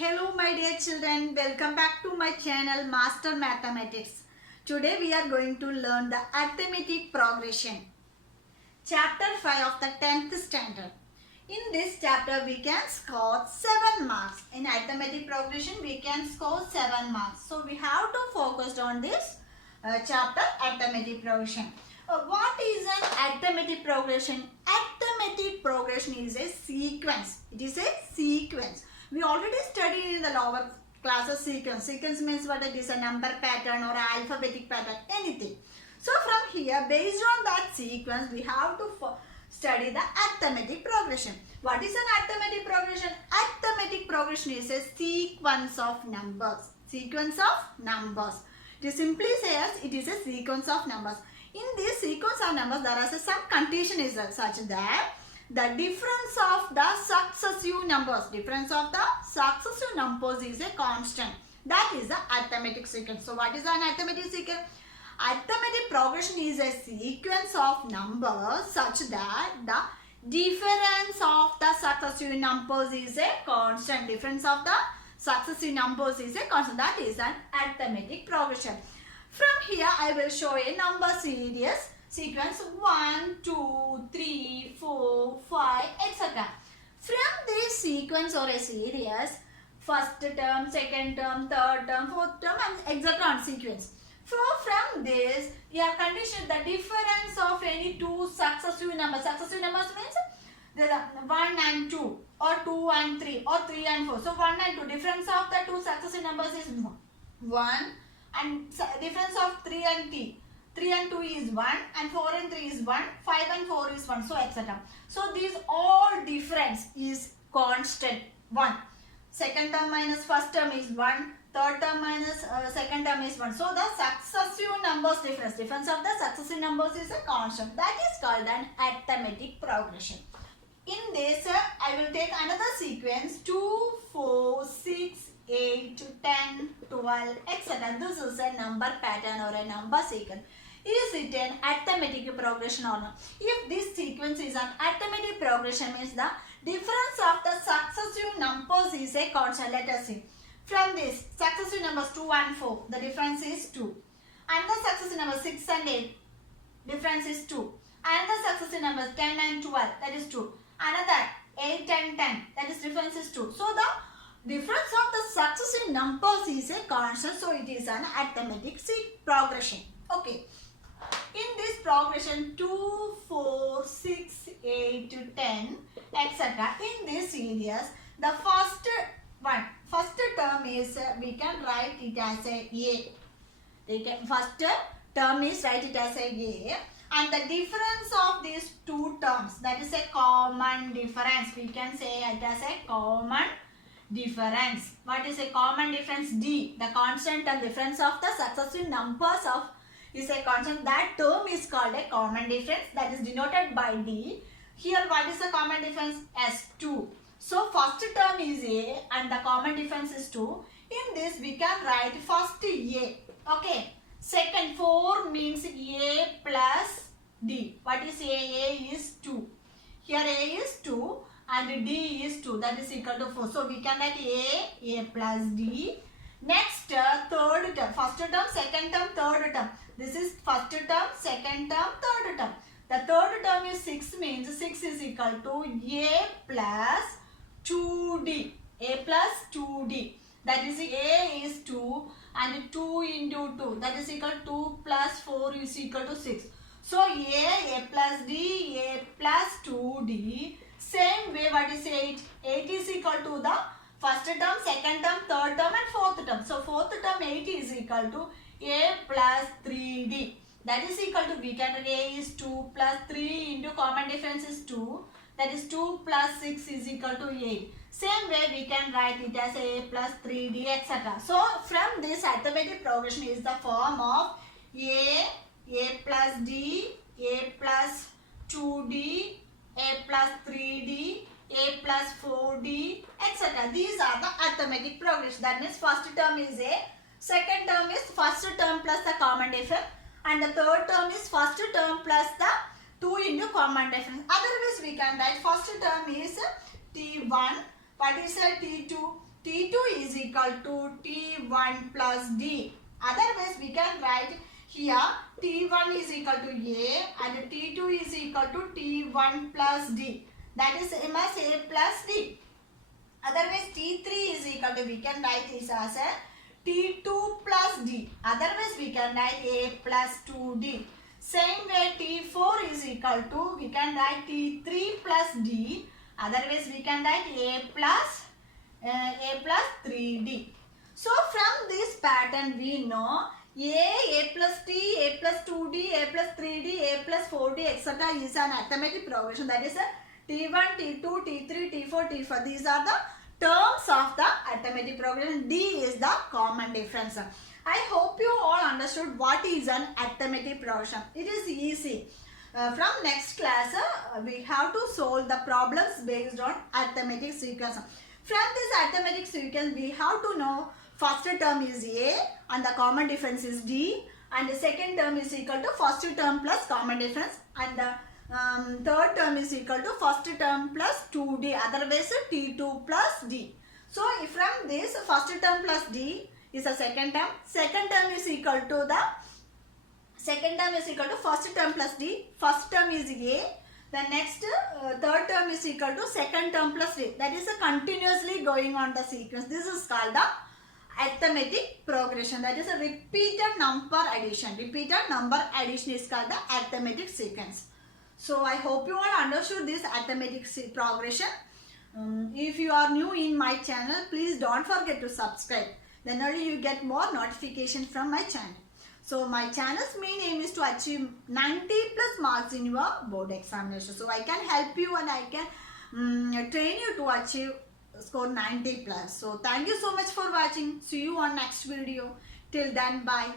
Hello my dear children, welcome back to my channel Master Mathematics. Today we are going to learn the arithmetic progression. Chapter 5 of the 10th standard. In this chapter we can score 7 marks. In arithmetic progression we can score 7 marks. So we have to focus on this chapter arithmetic progression. What is an arithmetic progression? Arithmetic progression is a sequence. It is a sequence. We already studied in the lower classes sequence. Sequence means what it is, a number pattern or alphabetic pattern, anything. So from here, based on that sequence, we have to study the arithmetic progression. What is an arithmetic progression? Arithmetic progression is a sequence of numbers. Sequence of numbers. It simply says it is a sequence of numbers. In this sequence of numbers, there is some condition is such that the difference of the successive numbers is a constant. That is the arithmetic sequence. So what is an arithmetic sequence? Arithmetic progression is a sequence of numbers such that the difference of the successive numbers is a constant. Difference of the successive numbers is a constant. That is an arithmetic progression. From here I will show a number series. Sequence 1, 2, 3, 4, 5, etc. From this sequence or a series, first term, second term, third term, fourth term and etc. on sequence. So from this, we have conditioned the difference of any two successive numbers. Successive numbers means there are 1 and 2 or 2 and 3 or 3 and 4. So 1 and 2, difference of the two successive numbers is 1 and difference of 3 and 3 and 2 is 1 and 4 and 3 is 1, 5 and 4 is 1, so etc. So these all difference is constant 1. Second term minus first term is 1, third term minus second term is 1. So the successive numbers difference of the successive numbers is a constant. That is called an arithmetic progression. In this I will take another sequence 2, 4, 6, 8, 10, 12, etc. This is a number pattern or a number sequence. Is it an arithmetic progression or not? If this sequence is an arithmetic progression, means the difference of the successive numbers is a constant. Let us see. From this successive numbers 2 and 4, the difference is 2. And the successive numbers 6 and 8, difference is 2. And the successive numbers 10 and 12, that is 2. Another 8 and 10, that is difference is 2. So the difference of the successive numbers is a constant, so it is an arithmetic progression. Okay. In this progression 2, 4, 6, 8, 10, etc. In this series, the first term is we can write it as a. First term is write it as a, and the difference of these two terms, that is a common difference. We can say it as a common difference. What is a common difference? D. The constant and difference of the successive numbers of is a constant. That term is called a common difference, that is denoted by D. Here what is the common difference? S2. So first term is A and the common difference is 2. In this we can write first A. Okay. Second 4 means A plus D. What is A? A is 2. Here A is 2 and D is 2. That is equal to 4. So we can write A plus D. Next third term. First term, second term, third term. This is first term, second term, third term. The third term is 6 means 6 is equal to A plus 2D. A plus 2D. That is A is 2 and 2 into 2. That is equal to 2 plus 4 is equal to 6. So A plus D, A plus 2D. Same way what is 8? 8 is equal to the first term, second term, third term and fourth term. So fourth term 8 is equal to A plus 3D. That is equal to, we can write A is 2 plus 3 into common difference is 2. That is 2 plus 6 is equal to 8. Same way we can write it as A plus 3D, etc. So from this arithmetic progression is the form of A plus D, A plus 2D, A plus 3D, A plus 4D, etc. These are the arithmetic progression. That means first term is A, second term is first term plus the common difference, and the third term is first term plus the 2 into common difference. Otherwise we can write first term is T1, what is T2, T2 is equal to T1 plus D. Otherwise, we can write here T1 is equal to A and T2 is equal to T1 plus D. That is same as A plus D. Otherwise, T3 is equal to, we can write this as a T2 plus D. Otherwise, we can write A plus 2D. Same way, T4 is equal to, we can write T3 plus D. Otherwise, we can write A plus 3D. So, from this pattern, we know A plus T, A plus 2D, A plus 3D, A plus 4D, etc. is an arithmetic progression. That is a T1, T2, T3, T4, T5. These are the terms of the arithmetic progression. D is the common difference. I hope you all understood what is an arithmetic progression. It is easy. From next class, we have to solve the problems based on arithmetic sequence. From this arithmetic sequence, we have to know first term is A and the common difference is D, and the second term is equal to first term plus common difference, and the third term is equal to first term plus 2D, otherwise T2 plus D. So, if from this first term plus D is a second term is equal to the first term plus D, first term is A, the next third term is equal to second term plus D. That is a continuously going on the sequence. This is called the arithmetic progression. That is a repeated number addition. Repeated number addition is called the arithmetic sequence. So I hope you all understood this arithmetic progression. If you are new in my channel, please don't forget to subscribe. Then only you get more notification from my channel. So my channel's main aim is to achieve 90 plus marks in your board examination. So I can help you and I can train you to achieve score 90 plus. So thank you so much for watching. See you on next video. Till then, bye.